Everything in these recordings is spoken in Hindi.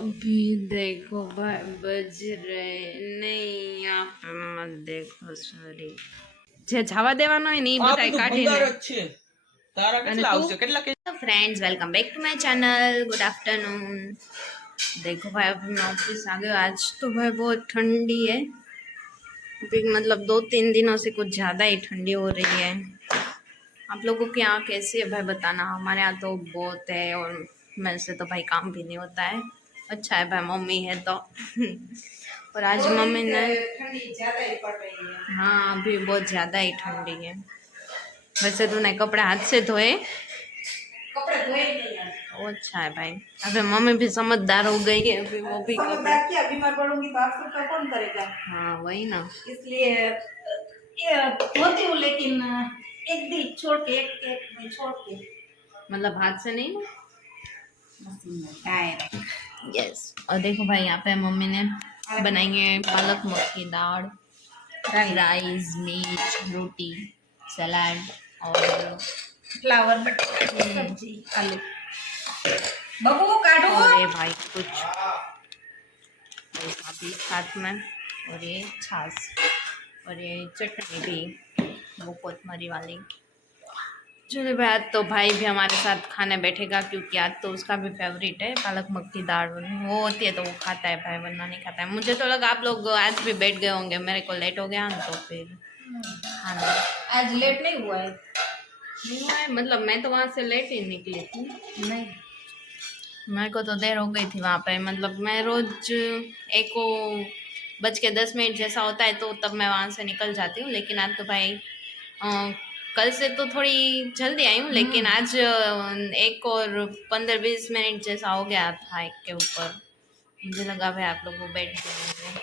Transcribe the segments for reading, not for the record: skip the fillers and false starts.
अभी देखो भाई बज रहे नहीं आप मत देखो सॉरी જે જવા દેવાનો હોય ને એ બધાય કાઢીને અને તું friends welcome back to my channel good afternoon. देखो भाई अभी मैं ऑफिस आ गई। आज तो भाई बहुत ठंडी है, मतलब 2-3 दिनों से कुछ ज़्यादा ही ठंडी हो रही है। आप लोगों के यहाँ कैसी है भाई बताना। हमारे यहाँ तो बहुत है और मेरे से तो भाई काम भी नहीं होता है। अच्छा है भाई मम्मी है तो और आज मम्मी ने ठंडी ज़्यादा ही पड़ रही है। हाँ अभी बहुत ज़्यादा ही ठंडी है। वैसे तूने कपड़े हाथ से धोए? कपड़े धोए नहीं यार। अच्छा है भाई। अभी मम्मी भी समझदार हो गई है, अभी वो भी समझदार क्या, बीमार पड़ूंगी तो आप सबका कौन करेगा। हाँ वही ना, इसलिए ये धोती हूँ लेकिन एक दिन छोड़ के एक दिन छोड़ के, मतलब हाथ से नहीं ना, मशीन में डायरेक्ट। यस। और देखो भाई यहाँ पे मम्मी ने बनाई है पालक मक्खी दाल, राइस, मिर्च, रोटी, सलाद और फ्लावर बटर सब्जी आलू। बबू काटो। और ये भाई कुछ अभी साथ में, और ये छाछ और ये चटनी भी वो कोतमरी वाली। चलो भाई आज तो भाई भी हमारे साथ खाने बैठेगा क्योंकि आज तो उसका भी फेवरेट है पालक मक्खी दाल। वो होती है तो वो खाता है भाई, वरना नहीं खाता है। मुझे तो लगा आप लोग आज भी बैठ गए होंगे, मेरे को लेट हो गया ना तो फिर खाना। आज लेट नहीं हुआ है? नहीं हुआ है, मतलब मैं तो वहाँ से लेट ही निकली थी। नहीं मेरे को तो देर हो गई थी वहाँ पे, मतलब मैं रोज 1:10 जैसा होता है तो तब मैं वहाँ से निकल जाती हूँ। लेकिन आज तो भाई कल से तो थोड़ी जल्दी आई हूँ, लेकिन आज 1:15-20 जैसा हो गया था एक के ऊपर। मुझे लगा भाई आप लोग वो बैठ गए होंगे।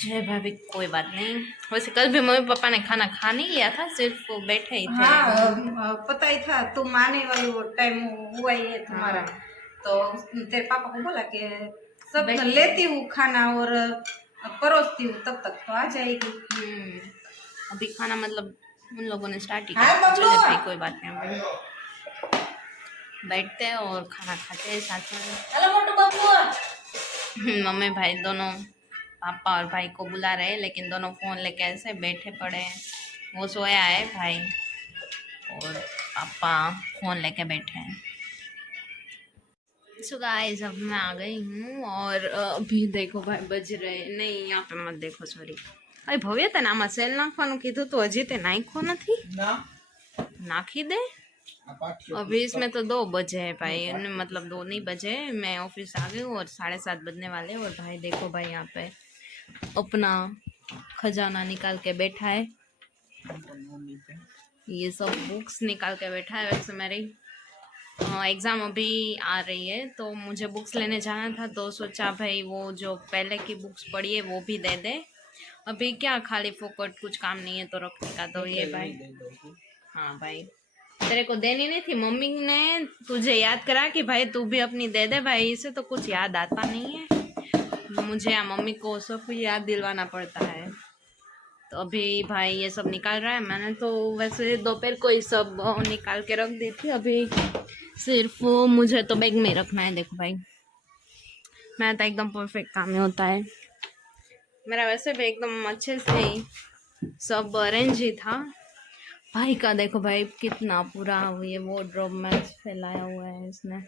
जय भाभी कोई बात नहीं। वैसे कल भी मम्मी पापा ने खाना खा नहीं लिया था, सिर्फ वो बैठे ही थे। हाँ पता ही था तुम आने वाली वो टाइम हुआ ही है तुम्हारा। हाँ। तो तेरे पापा को बोला कि सब लेती हूँ खाना और परोसती हूँ, तब तक तो आ जाएगी। अभी खाना मतलब उन लोगों ने स्टार्ट ही किया। चलो भाई कोई बात नहीं, बैठते हैं और खाना खाते हैं साथ में। हेलो मोटू बाबू। मम्मी भाई दोनों पापा और भाई को बुला रहे हैं, लेकिन दोनों फ़ोन लेके ऐसे बैठे पड़े हैं। वो सोया है भाई और पापा फ़ोन लेके बैठे हैं। सो गाइस अब मैं आ गई हूँ और अभी देखो भाई बज रहे नहीं, यहाँ पे मत देखो सॉरी। अरे भव्य तने आમાં સેલ નાખવાનું કીધું તો હજી તે નાખ્યો નથી ના નાખી દે। अभी इसमें तो 2 बजे है भाई, मतलब 2 नहीं बजे। मैं ऑफिस आ गई हूँ और 7:30 बजने वाले। और भाई देखो भाई यहाँ पे अपना खजाना निकाल के बैठा है, ये सब बुक्स निकाल के बैठा है। वैसे मेरी एग्ज़ाम अभी आ रही है तो मुझे बुक्स लेने जाना था, तो सोचा भाई वो जो पहले की बुक्स पढ़ी है वो भी दे दे। अभी क्या खाली फोकट कुछ काम नहीं है तो रखने का, तो ये भाई हाँ भाई तेरे को देनी नहीं थी, मम्मी ने तुझे याद करा कि भाई तू भी अपनी दे दे भाई, इसे तो कुछ याद आता नहीं है। मुझे या मम्मी को सब याद दिलवाना पड़ता है। तो अभी भाई ये सब निकाल रहा है। मैंने तो वैसे दोपहर को ही सब निकाल के रख दी थी, अभी सिर्फ मुझे तो बैग में रखना है। देखो भाई मेरा तो एकदम परफेक्ट काम में होता है। मेरा वैसे भी एकदम अच्छे से ही सब अरेंज ही था। भाई का देखो भाई कितना पूरा ये वार्डरोब में फैलाया हुआ है इसने,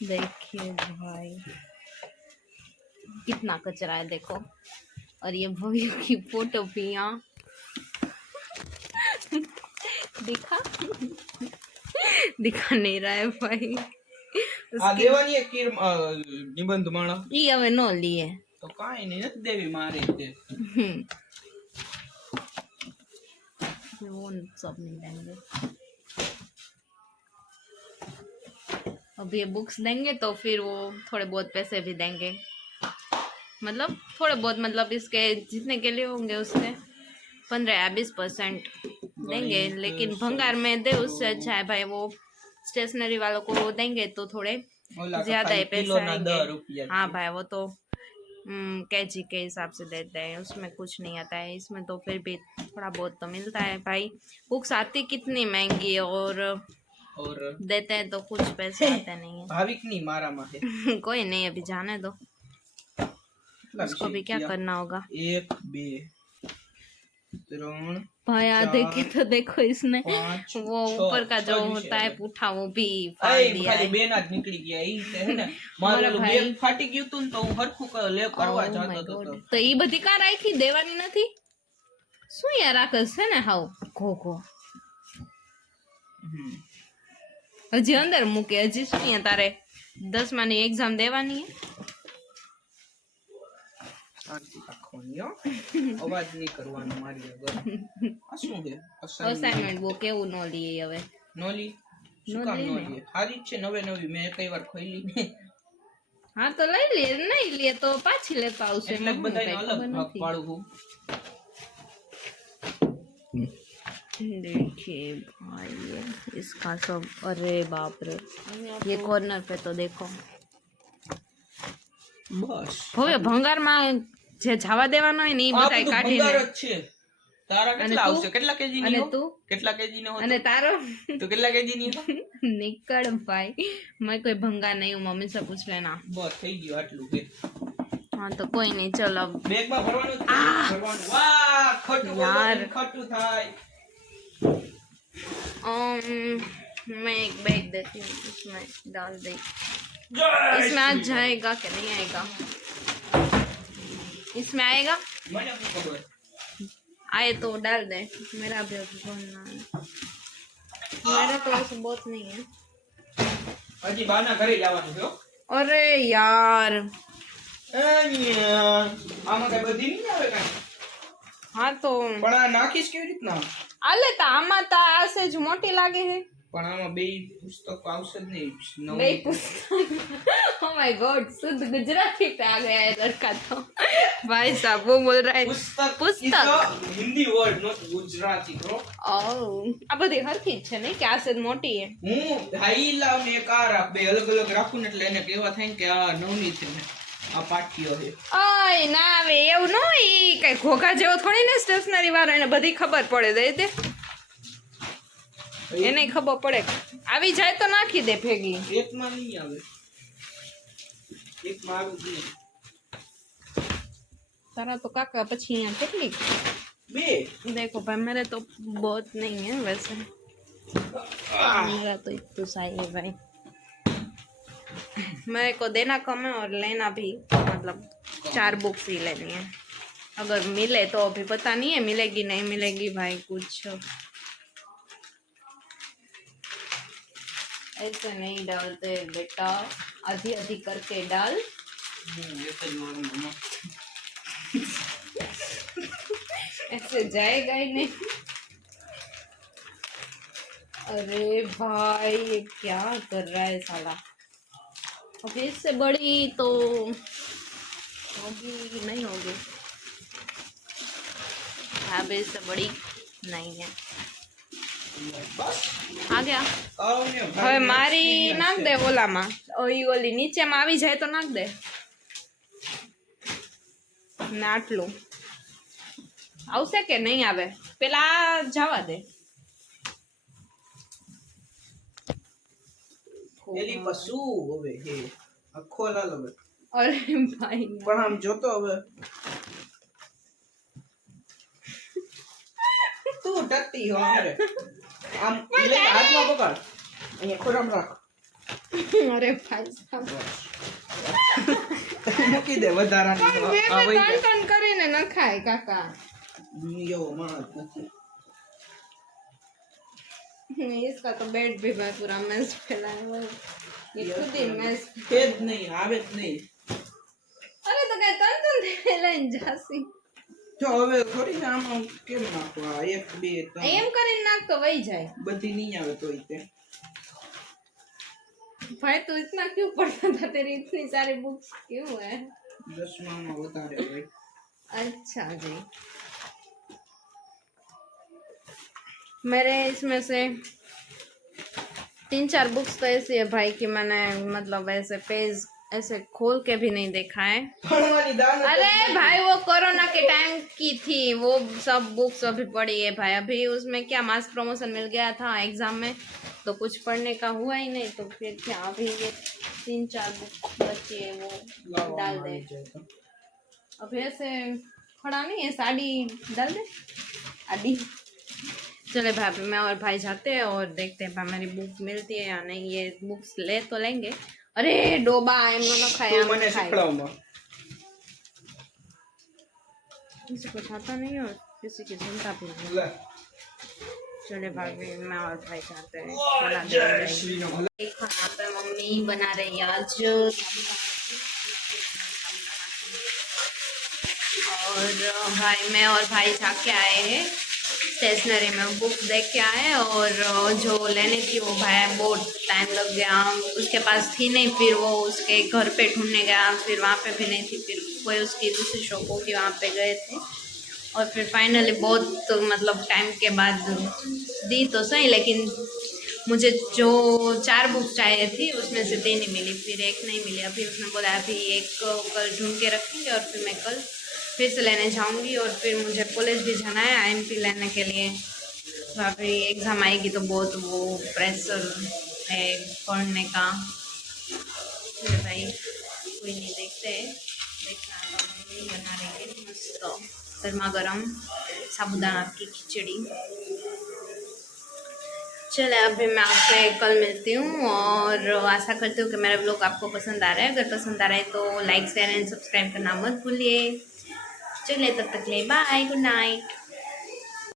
देखिए भाई कितना कचरा है देखो। और ये भव्य की फोटो भी यहाँ दिखा दिखा नहीं रहा है भाई। देवानी एक निबंध माणा ई हवे नो लिए तो काई नहीं नत देवी मारे थे वो सब नहीं देंगे। अब ये बुक्स देंगे तो फिर वो थोड़े बहुत पैसे भी देंगे, मतलब थोड़े बहुत, मतलब इसके जितने के लिए होंगे उसके 15 या 20% देंगे। लेकिन भंगार में दे उससे अच्छा है भाई, वो स्टेशनरी वालों को वो देंगे तो थोड़े ज्यादा ही पैसे आएंगे। हाँ भाई वो तो केजी के हिसाब से देते हैं, उसमें कुछ नहीं आता है। इसमें तो फिर भी थोड़ा बहुत तो मिलता है भाई। बुक्स आती कितनी महंगी है और और देते हैं तो कुछ पैसे आते नहीं भाविक नहीं मारा माथे है कोई नहीं, अभी जाने दो, उसको भी क्या करना होगा। 1 2 3 भाई आ देखे तो देखो इसने 5 वो ऊपर का जो होता है पुठा वो भी फाड़ दिया खाली है। બે ના જ નીકળી ગયા ઈ છે ને મારા મારું ભાઈ. બેગ ફાટી ગયું તું ને તો હું હરખું લે કરવા Oh my જતો God. તો તો ઈ બધી કા રાખી દેવાની નથી? શું યાર રાખસ છે ને હાવ ઘો હજી અંદર મૂકે, હજી શું યાર તારે 10માની એક્ઝામ દેવાની હે? શાંતિ રાખવાની હો અવાજ નહીં કરવાનો મારી આગળ આ શું છે અસાઇનમેન્ટ બુક કેવું ન લઈએ હવે? નોલી શું નો કામ લે નો ને. લે હારી જ છે નવે નવી મેં કઈ વાર ખોલી ને હા તો લઈ લે, નહીં લે તો પાછી લેતા આવશે. એટલે મને બધાય કાંઈ અલગ ખબર ભાગ નથી. પાડું હું देखिए भाई ये इसका सब, अरे बाप रे, ये कॉर्नर पे तो देखो બસ હવે ભંગારમાં જે જવા દેવાનો હોય ને એ આ બધાય બધું કાઢીને. ભંગાર જ છે તારા અને કેટલા તું? આવશે કેટલા કેજી અને ની તું? કેટલા કેજી નો અને તારો તો કેટલા કેજી ની निकल भाई, मैं कोई भंगा नहीं हूँ, मम्मी से पूछ लेना। બસ થઈ ગયું આટલું કે हाँ तो कोई नहीं, चल अब બેગ માં ભરવાનું જ છે, ભરવાનું વાહ ખોટું યાર. બોલો ખોટું થાય मैं एक बैग देती हूँ, इसमें डाल दे। જય इसमें आ શ્રી जाएगा कि नहीं आएगा? इसमें आएगा, મને શું ખબર आए तो डाल दे। मेरा भी अभी भरना है, मेरा तो ऐसे बहुत नहीं है। હજી બાના ઘરે જવાનું છે હો. अरे यार અહીંયા આમાં કઈ બધી નહીં આવે કાંઈ हाँ तो પણ આ નાખીશ કેવી રીતના आले तो आमा ता ऐसे जो मोटी लागे है પણ આમાં બે પુસ્તક આવશે જ નહીં नहीं पुस्तक। oh my god, शुद्ध गुजराती पे आ गया है लड़का तो। भाई साहब वो बोल रहा है પુસ્તક પુસ્તક. is a Hindi word not Gujarati bro આ બધી હરખી જ છે ને કે આ સેજ મોટી હે? હું હાઈલા ને કાર બે અલગ અલગ રાખું ને એટલે એને કહેવા થાય ને કે આ નવની છે ને આ પાઠ્ય છે ઓય ના આવે એવું ન હોય, ઈ કઈ ઘોઘા જેવો થોડી ને સ્ટેશનરી વાળો, એને બધી ખબર પડે દે દે, એને ખબર પડે, આવી જાય તો નાખી દે ભેગી। એકમાં નહીં આવે એકમાં આવે જ નહીં तारा तो काका પછી અહીંયા કેટલી બે देखो भाई, मेरे तो बहुत नहीं है वैसे, मेरा तो इतना सही है भाई। मेरे को देना कम है और लेना भी, मतलब 4 बुक्स ही लेनी है। अगर मिले तो अभी पता नहीं है, मिलेगी नहीं मिलेगी भाई कुछ। ऐसे नहीं डालते बेटा, आधी आधी करके डाल। એક જ વારમાં ऐसे जाएगा ही नहीं। अरे भाई ये क्या कर रहा है साला। अभी इससे बड़ी तो होगी नहीं होगी, अभी इससे बड़ी नहीं है। બસ आ गया આવો ને હવે ભાઈ મારી નાખ દે ઓલામાં, ઈ ઓલી નીચેમાં આવી જાય તો નાખ દે ને આટલું આવશે કે નહીં આવે પેલા જવા દે। એલી પશુ હવે હે આખો લાલ હવે અરે ભાઈ પણ આમ જોતો હવે તું ડરતી હો हमरे આમ લે હાથમાં પકડ અહીંયા ખોરામ રાખ અરે ભાઈ સાહેબ મૂકી દે વધારાની આ વઈ ટન ટન કરીને નખાય કાકા। એવો માણસ નથી इसका तो बेड भी मैं पूरा मेस फैलाया हुआ है, ये खुद ही मेस। છે જ નહીં આવે જ નહીં अरे तो क्या तन तन फैलाइन जासी જો હવે થોડી ને આમ કેમ નાખવા 1 2 3 एम કરીને નાખ તો વઈ જાય। બધી નહીં આવે તોય તે भाई तू इतना क्यों पढ़ता था, तेरी इतनी सारी बुक्स क्यों है? 10માં વધારે હોય अच्छा जी, मेरे इसमें से 3-4 बुक्स तो ऐसी है भाई कि मैंने मतलब ऐसे पेज ऐसे खोल के भी नहीं देखा है। ભણવાની દાન अरे भाई वो कोरोना के टाइम की थी, वो सब बुक्स अभी पड़ी है भाई। अभी उसमें क्या मास प्रमोशन मिल गया था एग्जाम में, तो कुछ पढ़ने का हुआ ही नहीं, तो फिर क्या अभी ये 3-4 बुक बची है वो डाल दे। अभी ऐसे खड़ा नहीं है, साड़ी डाल दे आदि। चले भाई, अभी मैं और भाई जाते हैं और देखते हैं भाई हमारी बुक मिलती है या नहीं। ये बुक्स ले तो लेंगे। अरे डोबा एम न તું खाया મને શીખડાવમાં किसी को खाता नहीं और किसी की सुनता भी नहीं। લે चले भाभी, मैं और भाई जाते हैं बना देंगे। શ્રીનો ભલે देखो यहाँ पे मम्मी बना रही है आज और भाई, मैं और भाई जाके आए हैं स्टेशनरी में, बुक देख के आए और जो लेने थी वो भाई बहुत टाइम लग गया, उसके पास थी नहीं, फिर वो उसके घर पे ढूंढने गया, फिर वहाँ पे भी नहीं थी, फिर कोई उसकी दूसरी शॉप होगी वहाँ पे गए थे और फिर फाइनली बहुत मतलब टाइम के बाद दी तो सही, लेकिन मुझे जो 4 बुक चाहिए थी उसमें से 3 ही मिली, फिर 1 नहीं मिली। अभी उसने बोला अभी 1 कल ढूंढ के रखेंगे और फिर मैं कल फिर से लेने जाऊंगी और फिर मुझे कॉलेज भी जाना है IMP लेने के लिए। अभी एग्ज़ाम आएगी तो बहुत वो प्रेशर है पढ़ने का। फिर भाई कोई नहीं, देखते हैं। देखना तो मम्मी बना रही है मस्त गर्मा गर्म साबुदाना की खिचड़ी। चले अभी मैं आपसे कल मिलती हूँ और आशा करती हूँ कि मेरा ब्लॉग आपको पसंद आ रहा है। अगर पसंद आ रहा है तो लाइक शेयर एंड सब्सक्राइब करना मत भूलिए। चलिए तब तक ले बाय, गुड नाइट।